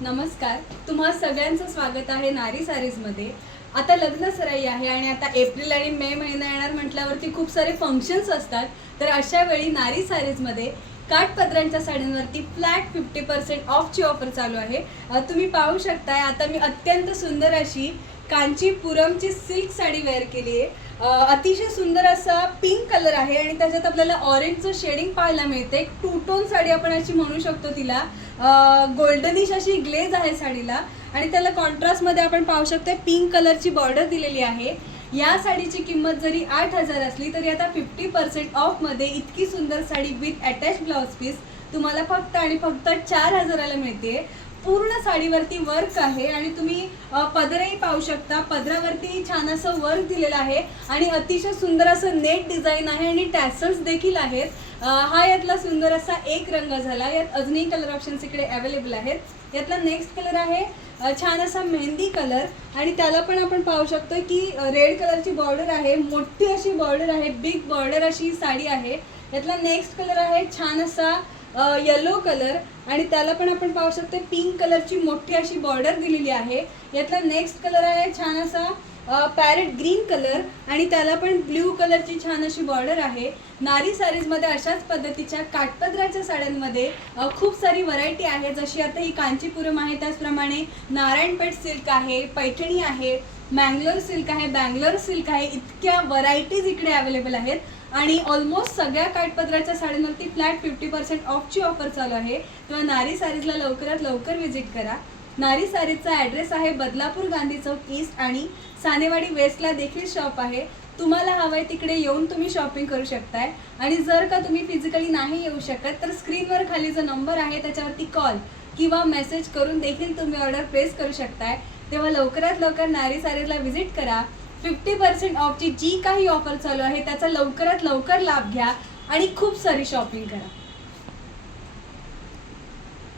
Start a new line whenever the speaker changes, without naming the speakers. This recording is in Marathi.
नमस्कार. तुम्हा सगळ्यांचं स्वागत आहे नारी सारीजमध्ये. आता लग्न सराई आहे आणि आता एप्रिल आणि मे महिना येणार म्हटल्यावरती खूप सारे फंक्शन्स असतात. तर अशा वेळी नारी सारीजमध्ये काठपदरांच्या साड्यांवरती फ्लॅट फिफ्टी पर्सेंट ऑफची ऑफर चालू आहे. तुम्ही पाहू शकताय आता मी अत्यंत सुंदर अशी कांचीपुरमची सिल्क साडी वेअर केली आहे. अतिशय सुंदर असा पिंक कलर आहे आणि त्याच्यात आपल्याला ऑरेंजचं शेडिंग पाहायला मिळते एक टू टोन साडी आपण अशी म्हणू शकतो तिला. गोल्डनिश अशी ग्लेज आहे साडीला. आणि त्याला कॉन्ट्रास्टमध्ये आपण पाहू शकतो पिंक कलरची बॉर्डर दिलेली आहे. या साडीची किंमत जरी आठ हजार असली तरी आता फिफ्टी पर्सेंट ऑफमध्ये इतकी सुंदर sari with attach blouse piece तुम्हाला फक्त आणि फक्त चार हजाराला मिळते पूर्ण साडीवरती वर्क आहे आणि तुम्ही पदरही पाहू शकता. पदरावरती छान असं वर्क दिलेलं आहे आणि अतिशय सुंदर असं नेट डिझाईन आहे आणि टॅसल्स देखील आहेत. हा यातला सुंदर असा एक रंग झाला. यात अजूनही कलर ऑप्शन्स इकडे अवेलेबल आहेत. यातला नेक्स्ट कलर आहे छान असा मेहंदी कलर आणि त्याला पण आपण पाहू शकतो की रेड कलरची बॉर्डर आहे मोठी अशी बॉर्डर आहे बिग बॉर्डर अशी साडी आहे. यातला नेक्स्ट कलर आहे छान असा येलो कलर आणि त्याला पण आपण पाहू शकतो पिंक कलरची मोठी अशी बॉर्डर दिलेली आहे. यातला नेक्स्ट कलर आहे छान असा पॅरेट ग्रीन कलर आणि त्याला पण ब्ल्यू कलरची छान अशी बॉर्डर आहे. नारी सारीजमध्ये अशाच पद्धतीच्या काठपदराच्या साड्यांमध्ये खूप सारी व्हरायटी आहे. जशी आता ही कांचीपुरम आहे त्याचप्रमाणे नारायणपेठ सिल्क आहे पैठणी आहे मँगलोर सिल्क आहे बँगलोर सिल्क आहे इतक्या व्हरायटीज इकडे अवेलेबल आहेत. आणि ऑलमोस्ट सगळ्या काठपदराच्या साड्यांवरती फ्लॅट फिफ्टी पर्सेंट ऑफची ऑफर चालू आहे. तेव्हा नारी सारीजला लवकरात लवकर व्हिजिट करा. नारी सारीजचा ॲड्रेस आहे बदलापूर गांधी चौक ईस्ट आणि सानेवाडी वेस्टला देखील शॉप आहे. तुम्हाला हवंय तिकडे येऊन तुम्ही शॉपिंग करू शकताय. आणि जर का तुम्ही फिजिकली नाही येऊ शकत तर स्क्रीनवर खाली जो नंबर आहे त्याच्यावरती कॉल किंवा मेसेज करून देखील तुम्ही ऑर्डर प्लेस करू शकताय. तेव्हा लवकरात लवकर नारी सारीला व्हिजिट करा. फिफ्टी पर्सेंट ऑफची जी काही ऑफर चालू आहे त्याचा लवकरात लवकर लाभ घ्या आणि खूप सारी शॉपिंग करा.